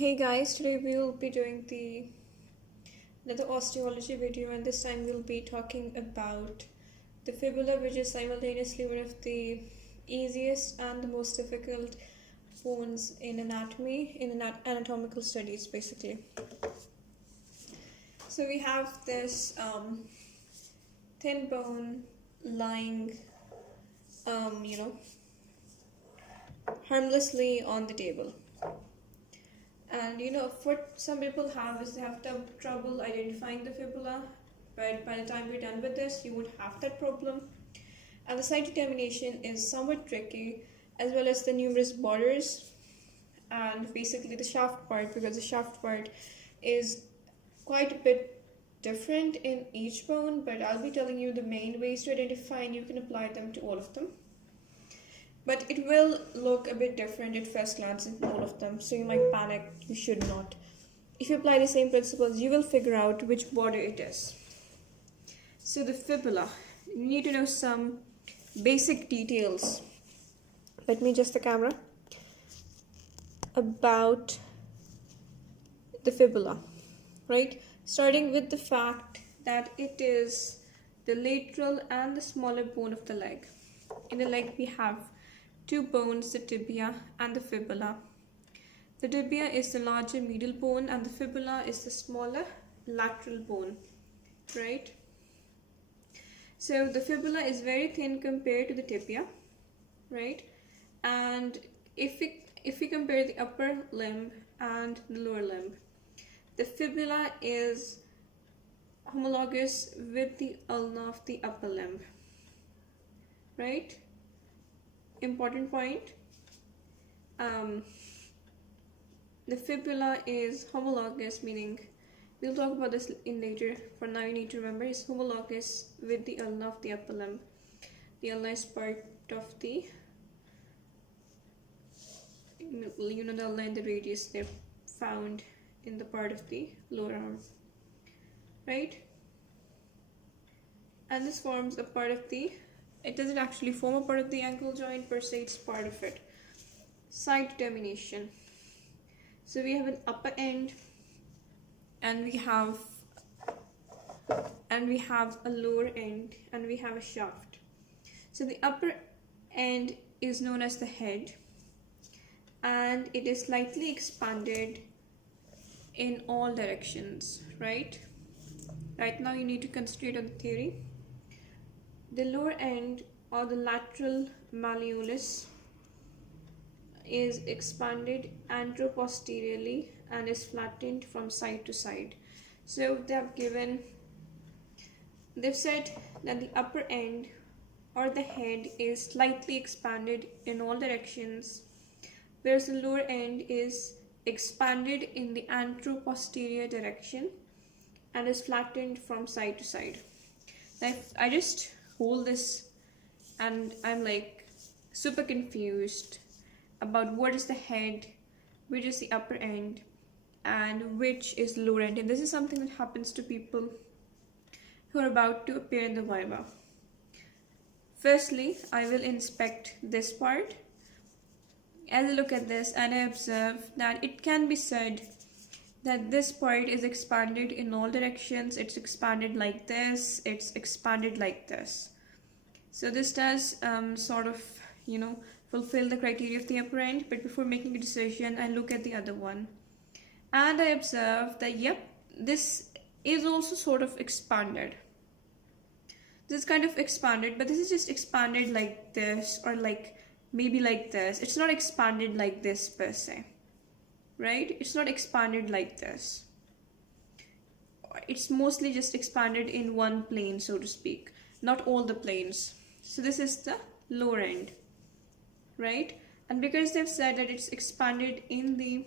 Hey guys, today we will be doing another osteology video, and this time we'll be talking about the fibula, which is simultaneously one of the easiest and the most difficult bones in anatomy, in anatomical studies basically. So we have this thin bone lying harmlessly on the table. And what some people have is they have trouble identifying the fibula, but by the time we're done with this, you won't have that problem. And the site determination is somewhat tricky, as well as the numerous borders and basically the shaft part, because the shaft part is quite a bit different in each bone, but I'll be telling you the main ways to identify, and you can apply them to all of them. But it will look a bit different at first glance in all of them, so you might panic. You should not. If you apply the same principles, you will figure out which border it is. So the fibula, you need to know some basic details. Let me adjust the camera. About the fibula, right? Starting with the fact that it is the lateral and the smaller bone of the leg. In the leg, we have two bones, the tibia and the fibula. The tibia is the larger medial bone and the fibula is the smaller lateral bone, right? So the fibula is very thin compared to the tibia, right? And if we compare the upper limb and the lower limb, the fibula is homologous with the ulna of the upper limb, right? Important point. The fibula is homologous, meaning we'll talk about this in later. For now, you need to remember it's homologous with the ulna of the upper limb. The ulna is part of the, the ulna and the radius, they're found in the part of the lower arm, right? And this forms a part of the, it doesn't actually form a part of the ankle joint per se, it's part of it. Side determination. So we have an upper end and we have a lower end and we have a shaft. So the upper end is known as the head, and it is slightly expanded in all directions, right? Right now you need to concentrate on the theory. The lower end, or the lateral malleolus, is expanded anteroposteriorly and is flattened from side to side. So they've said that the upper end or the head is slightly expanded in all directions, whereas the lower end is expanded in the anteroposterior direction and is flattened from side to side. Now, I just hold this and I'm like super confused about what is the head, which is the upper end, and which is the lower end. And this is something that happens to people who are about to appear in the viva. Firstly, I will inspect this part. As I look at this and I observe that it can be said that this part is expanded in all directions. It's expanded like this, it's expanded like this. So this does sort of, fulfill the criteria of the upper end. But before making a decision, I look at the other one and I observe that, yep, this is also sort of expanded. This is kind of expanded, but this is just expanded like this, or like maybe like this. It's not expanded like this per se, right? It's not expanded like this. It's mostly just expanded in one plane, so to speak, not all the planes. So this is the lower end, right? And because they've said that it's expanded in the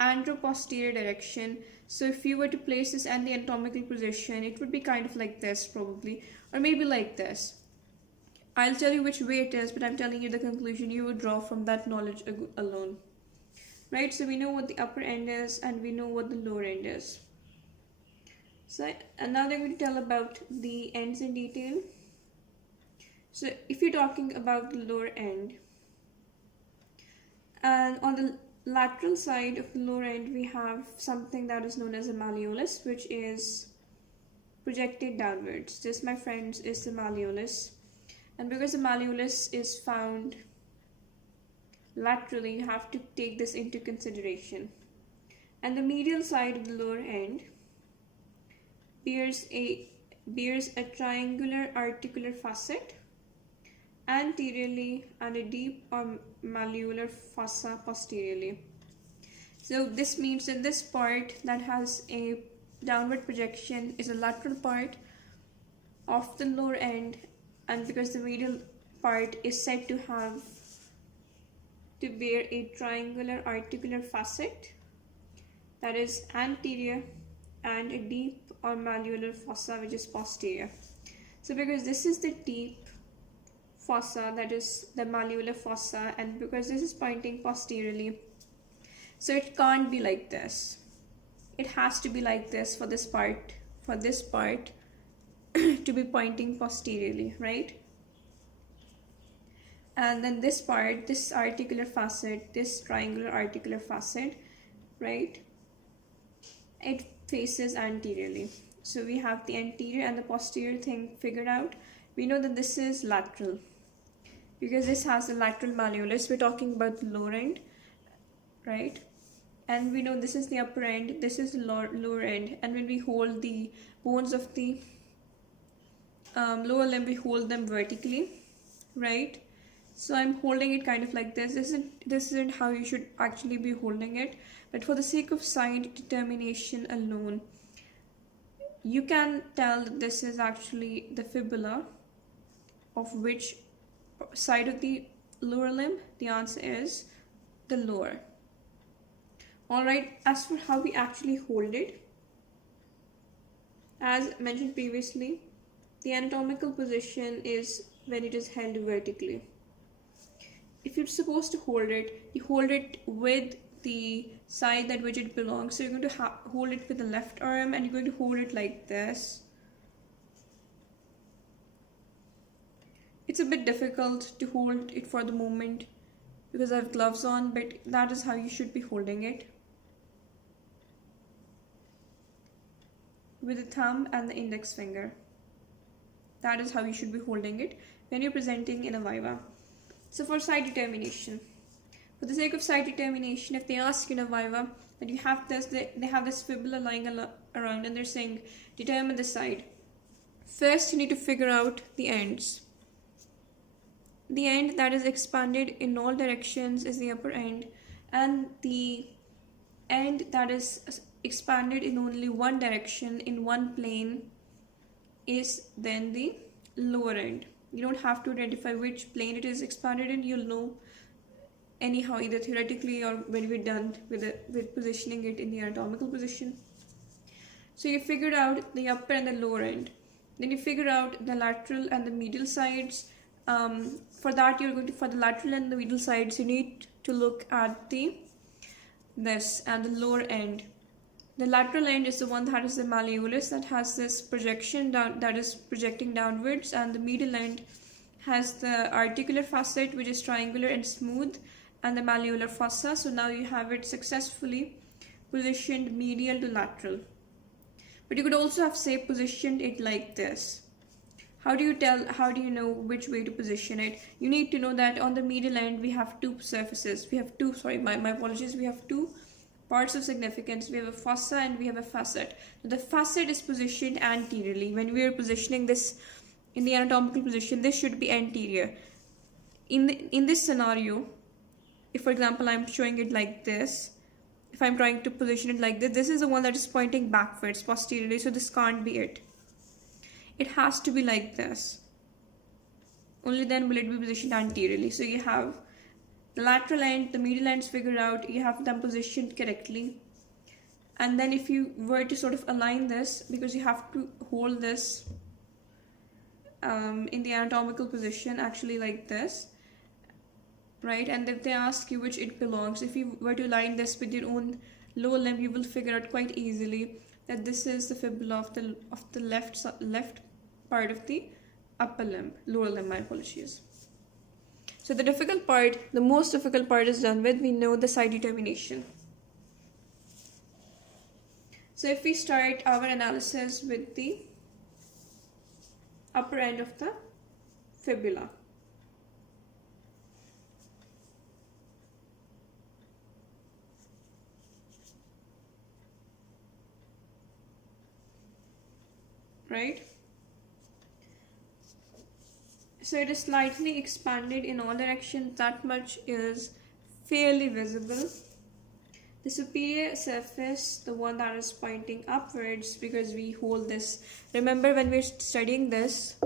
anteroposterior direction, so if you were to place this in the anatomical position, it would be kind of like this probably, or maybe like this. I'll tell you which way it is, but I'm telling you the conclusion you would draw from that knowledge alone, right? So we know what the upper end is and we know what the lower end is. So and now they're going to tell about the ends in detail. So if you're talking about the lower end, and on the lateral side of the lower end, we have something that is known as a malleolus, which is projected downwards. This, my friends, is the malleolus. And because the malleolus is found laterally, you have to take this into consideration. And the medial side of the lower end bears a triangular articular facet anteriorly and a deep or malleolar fossa posteriorly. So this means that this part that has a downward projection is a lateral part of the lower end, and because the medial part is said to have to bear a triangular articular facet that is anterior and a deep or malleolar fossa which is posterior. So because this is the deep fossa, that is the malleolar fossa, and because this is pointing posteriorly, so it can't be like this. It has to be like this for this part to be pointing posteriorly, right? And then this part, this articular facet, this triangular articular facet, right, it faces anteriorly. So we have the anterior and the posterior thing figured out. We know that this is lateral because this has a lateral malleolus. We're talking about the lower end, right? And we know this is the upper end, this is the lower end. And when we hold the bones of the lower limb, we hold them vertically, right? So I'm holding it kind of like this. This isn't how you should actually be holding it, but for the sake of side determination alone, you can tell that this is actually the fibula of which side of the lower limb. The answer is the lower. Alright, as for how we actually hold it, as mentioned previously, the anatomical position is when it is held vertically. If you're supposed to hold it, you hold it with the side that which it belongs. So you're going to hold it with the left arm, and you're going to hold it like this. It's a bit difficult to hold it for the moment because I have gloves on, but that is how you should be holding it. With the thumb and the index finger. That is how you should be holding it when you're presenting in a viva. So for side determination, for the sake of side determination, if they ask you in a viva that you have this, they have this fibula lying around and they're saying determine the side. First you need to figure out the ends. The end that is expanded in all directions is the upper end, and the end that is expanded in only one direction in one plane is then the lower end. You don't have to identify which plane it is expanded in. You'll know anyhow, either theoretically or when we're done with positioning it in the anatomical position. So you figured out the upper and the lower end. Then you figure out the lateral and the medial sides. For that, for the lateral and the medial sides, you need to look at this and the lower end. The lateral end is the one that is the malleolus, that has this projection down, that is projecting downwards, and the medial end has the articular facet which is triangular and smooth, and the malleolar fossa. So now you have it successfully positioned medial to lateral. But you could also have, say, positioned it like this. How do you know which way to position it? You need to know that on the medial end we have two surfaces. We have two, my apologies, we have two parts of significance. We have a fossa and we have a facet. The facet is positioned anteriorly. When we are positioning this in the anatomical position, this should be anterior. In this scenario, if for example I'm showing it like this, if I'm trying to position it like this, this is the one that is pointing backwards, posteriorly, so this can't be it. It has to be like this. Only then will it be positioned anteriorly. So you have the lateral end, the medial ends figured out, you have them positioned correctly. And then if you were to sort of align this, because you have to hold this in the anatomical position, actually like this, right? And if they ask you which it belongs, if you were to align this with your own lower limb, you will figure out quite easily that this is the fibula of the left part of the upper limb, lower limb, my apologies. So the most difficult part is done with. We know the side determination. So if we start our analysis with the upper end of the fibula. Right? So it is slightly expanded in all directions. That much is fairly visible. The superior surface, the one that is pointing upwards, because we hold this. Remember when we're studying this,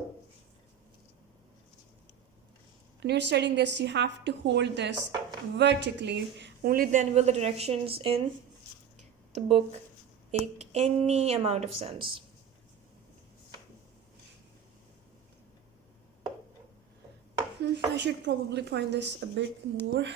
you have to hold this vertically. Only then will the directions in the book make any amount of sense. I should probably point this a bit more.